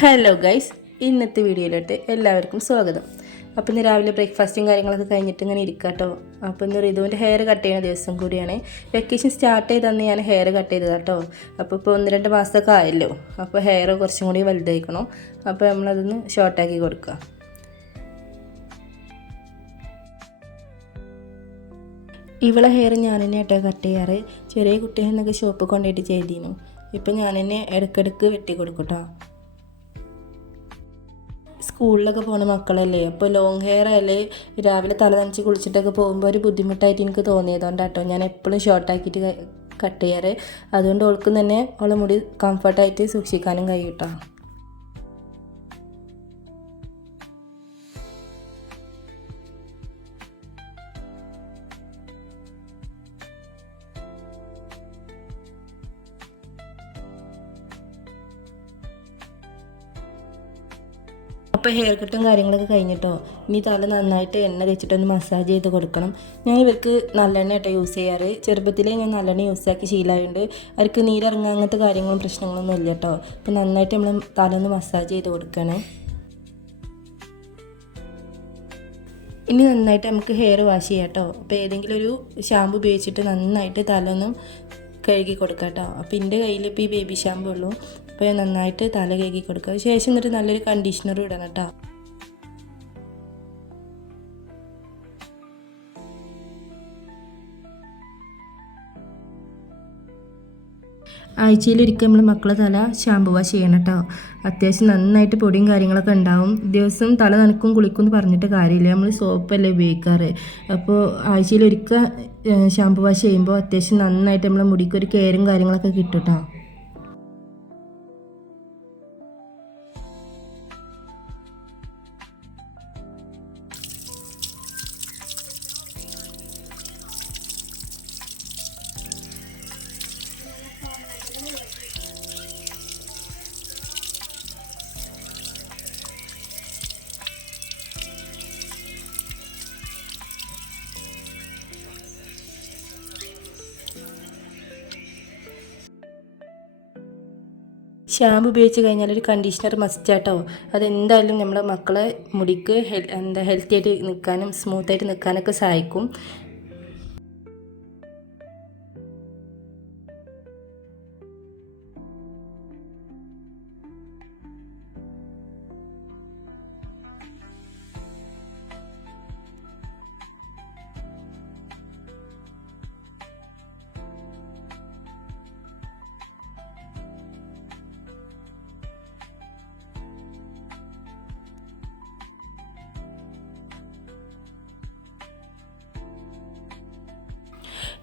Hello guys, ഇന്നത്തെ വീഡിയോയിലോട്ട് എല്ലാവർക്കും സ്വാഗതം. അപ്പോൾ ഇന്ന് രാവിലെ ബ്രേക്ക്ഫാസ്റ്റും കാര്യങ്ങളൊക്കെ കഴിഞ്ഞിട്ട് ഇങ്ങനെ ഇരിക്കുക കേട്ടോ. അപ്പോൾ ഇന്ന് റിതുവിൻ്റെ ഹെയർ കട്ട് ചെയ്യുന്ന ദിവസം കൂടിയാണ്. വെക്കേഷൻ സ്റ്റാർട്ട് ചെയ്തന്ന് ഞാൻ ഹെയർ കട്ട് ചെയ്തത് കേട്ടോ. അപ്പോൾ ഇപ്പോൾ 1-2 മാസമൊക്കെ ആയല്ലോ. അപ്പോൾ ഹെയർ കുറച്ചും കൂടി വലുതായിക്കണം. അപ്പോൾ നമ്മളതൊന്ന് ഷോർട്ടാക്കി കൊടുക്കുക. ഇവളെ ഹെയർ ഞാൻ തന്നെ കേട്ടോ കട്ട് ചെയ്യാറ്. ചെറിയ കുട്ടികളെന്നൊക്കെ ഷോപ്പിൽ കൊണ്ടുപോയിട്ട് ചെയ്തിരുന്നു. ഇപ്പം ഞാൻ തന്നെ ഇടയ്ക്കിടയ്ക്ക് വെട്ടി കൊടുക്കും കേട്ടോ. സ്കൂളിലൊക്കെ പോകുന്ന മക്കളല്ലേ, അപ്പോൾ ലോങ് ഹെയർ അല്ലേ രാവിലെ തല നനച്ച് കുളിച്ചിട്ടൊക്കെ പോകുമ്പോൾ ഒരു ബുദ്ധിമുട്ടായിട്ട് എനിക്ക് തോന്നിയതുകൊണ്ടാട്ടോ ഞാൻ എപ്പോഴും ഷോർട്ടാക്കിയിട്ട് കട്ട് ചെയ്യാറ്. അതുകൊണ്ട് ഓൾക്കും തന്നെ അവളെ മുടി കംഫർട്ടായിട്ട് സൂക്ഷിക്കാനും കഴിയും കേട്ടോ. അപ്പോൾ ഹെയർ കട്ടും കാര്യങ്ങളൊക്കെ കഴിഞ്ഞിട്ടോ ഇനി തല നന്നായിട്ട് എണ്ണ തേച്ചിട്ടൊന്ന് മസാജ് ചെയ്ത് കൊടുക്കണം. ഞാൻ ഇവർക്ക് നല്ലെണ്ണ കേട്ടോ യൂസ് ചെയ്യാറ്. ചെറുപ്പത്തിലേ ഞാൻ നല്ലെണ്ണ യൂസാക്കി ശീലമായതുകൊണ്ട് അവർക്ക് നീരിറങ്ങാൻ അങ്ങനത്തെ കാര്യങ്ങളും പ്രശ്നങ്ങളൊന്നും ഇല്ല കേട്ടോ. അപ്പോൾ നന്നായിട്ട് നമ്മൾ തല ഒന്ന് മസാജ് ചെയ്ത് കൊടുക്കണേ. ഇനി നന്നായിട്ട് നമുക്ക് ഹെയർ വാഷ് ചെയ്യാം കേട്ടോ. അപ്പോൾ ഏതെങ്കിലും ഒരു ഷാമ്പു ഉപയോഗിച്ചിട്ട് നന്നായിട്ട് തല ഒന്നും കഴുകി കൊടുക്കാം കേട്ടോ. അപ്പോൾ എൻ്റെ കയ്യിൽ ഇപ്പോൾ ഈ ബേബി ഷാമ്പു ഉള്ളൂ. അപ്പോൾ നന്നായിട്ട് തല കഴുകി കൊടുക്കുക. ശേഷം എന്നിട്ട് നല്ലൊരു കണ്ടീഷണർ ഇടണം കേട്ടോ. ആഴ്ചയിലൊരിക്കൽ നമ്മൾ മക്കളെ തല ഷാമ്പു വാഷ് ചെയ്യണം കേട്ടോ. അത്യാവശ്യം നന്നായിട്ട് പൊടിയും കാര്യങ്ങളൊക്കെ ഉണ്ടാവും. ദിവസം തല നനക്കും കുളിക്കും എന്ന് പറഞ്ഞിട്ട് കാര്യമില്ല, നമ്മൾ സോപ്പല്ലേ ഉപയോഗിക്കാറ്. അപ്പോൾ ആഴ്ചയിലൊരിക്കൽ ഷാമ്പു വാഷ് ചെയ്യുമ്പോൾ അത്യാവശ്യം നന്നായിട്ട് നമ്മളെ മുടിക്ക് ഒരു കെയറും കാര്യങ്ങളൊക്കെ കിട്ടും കേട്ടോ. ഷാമ്പു ഉപയോഗിച്ച് കഴിഞ്ഞാൽ ഒരു കണ്ടീഷണർ മസ്റ്റ് ആട്ടോ. അതെന്തായാലും നമ്മളെ മക്കളെ മുടിക്ക് ഹെൽത്തി ആയിട്ട് നിൽക്കാനും സ്മൂത്തായിട്ട് നിൽക്കാനൊക്കെ സഹായിക്കും.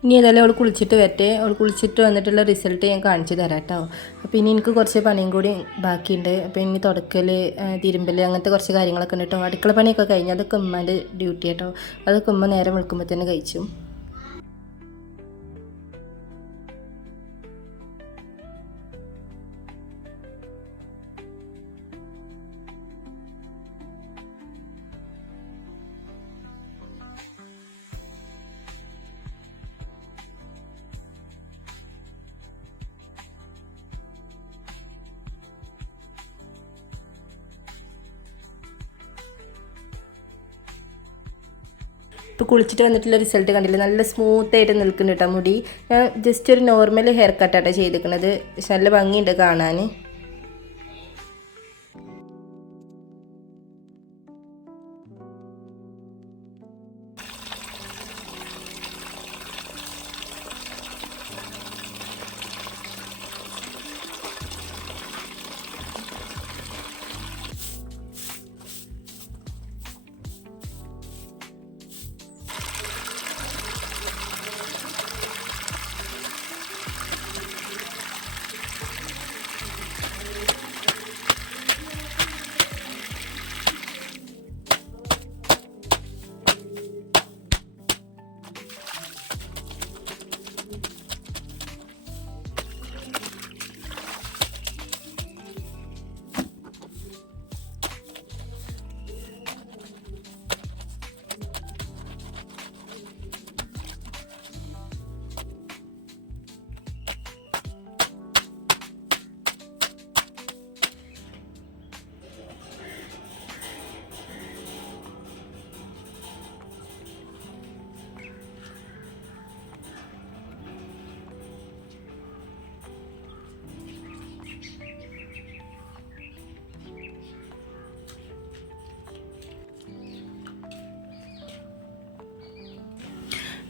ഇനി ഏതായാലും അവൾ കുളിച്ചിട്ട് വരട്ടെ. അവൾ കുളിച്ചിട്ട് വന്നിട്ടുള്ള റിസൾട്ട് ഞാൻ കാണിച്ചു തരാം കേട്ടോ. അപ്പോൾ ഇനി എനിക്ക് കുറച്ച് പണിയും കൂടി ബാക്കിയുണ്ട്. അപ്പോൾ ഇനി തുടക്കൽ, തിരുമ്പൽ, അങ്ങനത്തെ കുറച്ച് കാര്യങ്ങളൊക്കെ ഉണ്ട് കേട്ടോ. അടുക്കള പണിയൊക്കെ കഴിഞ്ഞ് അതൊക്കെ ഉമ്മാൻ്റെ ഡ്യൂട്ടി കേട്ടോ. അതൊക്കെ ഉമ്മ നേരം വെളുക്കുമ്പോൾ തന്നെ കഴിച്ചു. ഇപ്പോൾ കുളിച്ചിട്ട് വന്നിട്ടുള്ള റിസൾട്ട് കണ്ടില്ല, നല്ല സ്മൂത്തായിട്ട് നിൽക്കുന്നുണ്ട് കേട്ടോ മുടി. ഞാൻ ജസ്റ്റ് ഒരു നോർമൽ ഹെയർ കട്ടാട്ടോ ചെയ്തിരിക്കുന്നത്. പക്ഷെ നല്ല ഭംഗിയുണ്ട് കാണാൻ.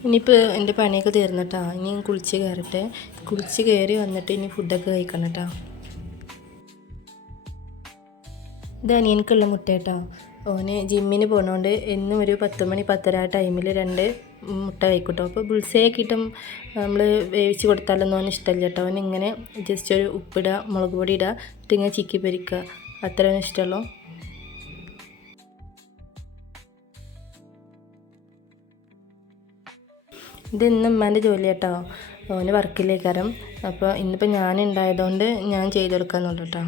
ഇനിയിപ്പോൾ എൻ്റെ പണിയൊക്കെ തീർന്നിട്ടാ. ഇനി കുളിച്ച് കയറട്ടെ. കുളിച്ച് കയറി വന്നിട്ട് ഇനി ഫുഡൊക്കെ കഴിക്കണം കേട്ടോ. ഇത് അനിയനക്കുള്ള മുട്ട കേട്ടോ. ഓന് ജിമ്മിന് പോകണോണ്ട് എന്നും ഒരു 10 മണി 10:30 ടൈമിൽ 2 മുട്ട കഴിക്കൂട്ടോ. അപ്പോൾ ബുൾസയാക്കിയിട്ടും നമ്മൾ വേവിച്ച് കൊടുത്താലൊന്നും അവന് ഇഷ്ടമല്ല കേട്ടോ. അവന് ഇങ്ങനെ ജസ്റ്റ് ഒരു ഉപ്പിടുക, മുളക് പൊടി ഇടുക, എന്നിട്ട് ഇങ്ങനെ ചിക്കി പൊരിക്കുക, അത്രയും ഇഷ്ടമുള്ളൂ. ഇത് ഇന്ന് ഉമ്മാൻ്റെ ജോലി കേട്ടോ. ഓന് വർക്കിലേക്കാരം. അപ്പോൾ ഇന്നിപ്പോൾ ഞാൻ ഉണ്ടായതുകൊണ്ട് ഞാൻ ചെയ്ത് കൊടുക്കാമെന്നുള്ളൂ കേട്ടോ.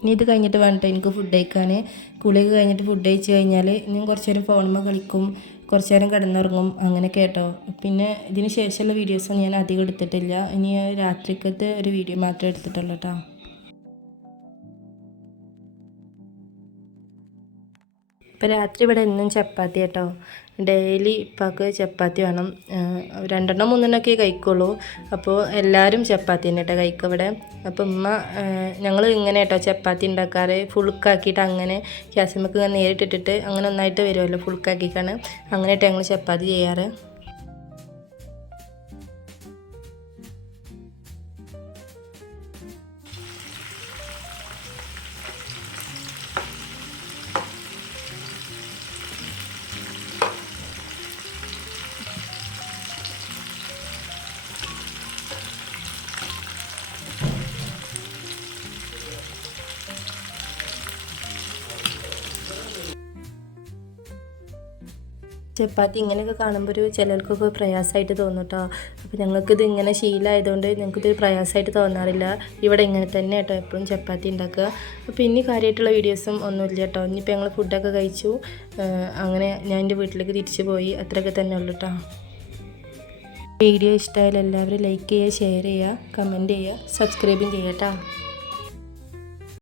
ഇനി ഇത് കഴിഞ്ഞിട്ട് വേണ്ട എനിക്ക് ഫുഡ് കഴിക്കാൻ. കുളിയൊക്കെ കഴിഞ്ഞിട്ട് ഫുഡ് കഴിച്ച് കഴിഞ്ഞാൽ ഞാൻ കുറച്ച് നേരം ഫോണിന്മേൽ കളിക്കും, കുറച്ച് നേരം കിടന്നുറങ്ങും, അങ്ങനെയൊക്കെ കേട്ടോ. പിന്നെ ഇതിന് ശേഷമുള്ള വീഡിയോസൊന്നും ഞാൻ അധികം എടുത്തിട്ടില്ല. ഇനി രാത്രിക്കത്തെ ഒരു വീഡിയോ മാത്രമേ എടുത്തിട്ടുള്ളൂ കേട്ടോ. ഇപ്പോൾ രാത്രി ഇവിടെ എന്നും ചപ്പാത്തി കേട്ടോ. ഡെയിലി ഇപ്പാക്ക് ചപ്പാത്തി വേണം. 2 3 കഴിക്കുള്ളൂ. അപ്പോൾ എല്ലാവരും ചപ്പാത്തി തന്നെ കേട്ടോ കഴിക്കുക ഇവിടെ. അപ്പോൾ ഉമ്മ ഞങ്ങൾ ഇങ്ങനെ കേട്ടോ ചപ്പാത്തി ഉണ്ടാക്കാറ്. ഫുൾക്കാക്കിയിട്ട് അങ്ങനെ ഗ്യാസിന്മേക്ക് ഇങ്ങനെ നേരിട്ടിട്ടിട്ട് അങ്ങനെ ഒന്നായിട്ട് വരുമല്ലോ, ഫുൾക്കാക്കിയിട്ടാണ് അങ്ങനെയായിട്ട് ഞങ്ങൾ ചപ്പാത്തി ചെയ്യാറ്. ചപ്പാത്തി ഇങ്ങനെയൊക്കെ കാണുമ്പോൾ ചിലർക്കൊക്കെ പ്രയാസമായിട്ട് തോന്നും കേട്ടോ. അപ്പോൾ ഞങ്ങൾക്കിത് ഇങ്ങനെ ശീലമായതുകൊണ്ട് ഞങ്ങൾക്കിത് പ്രയാസമായിട്ട് തോന്നാറില്ല. ഇവിടെ ഇങ്ങനെ തന്നെ കേട്ടോ എപ്പോഴും ചപ്പാത്തി ഉണ്ടാക്കുക. അപ്പോൾ ഇനി കാര്യമായിട്ടുള്ള വീഡിയോസും ഒന്നുമില്ല കേട്ടോ. ഇനിയിപ്പോൾ ഞങ്ങൾ ഫുഡൊക്കെ കഴിച്ചു, അങ്ങനെ ഞാൻ എൻ്റെ വീട്ടിലേക്ക് തിരിച്ചു പോയി. അത്രയൊക്കെ തന്നെ ഉള്ളൂ കേട്ടോ. വീഡിയോ ഇഷ്ടമായാലും എല്ലാവരും ലൈക്ക് ചെയ്യുക, ഷെയർ ചെയ്യുക, കമൻറ്റ് ചെയ്യുക, സബ്സ്ക്രൈബും ചെയ്യുക കേട്ടോ.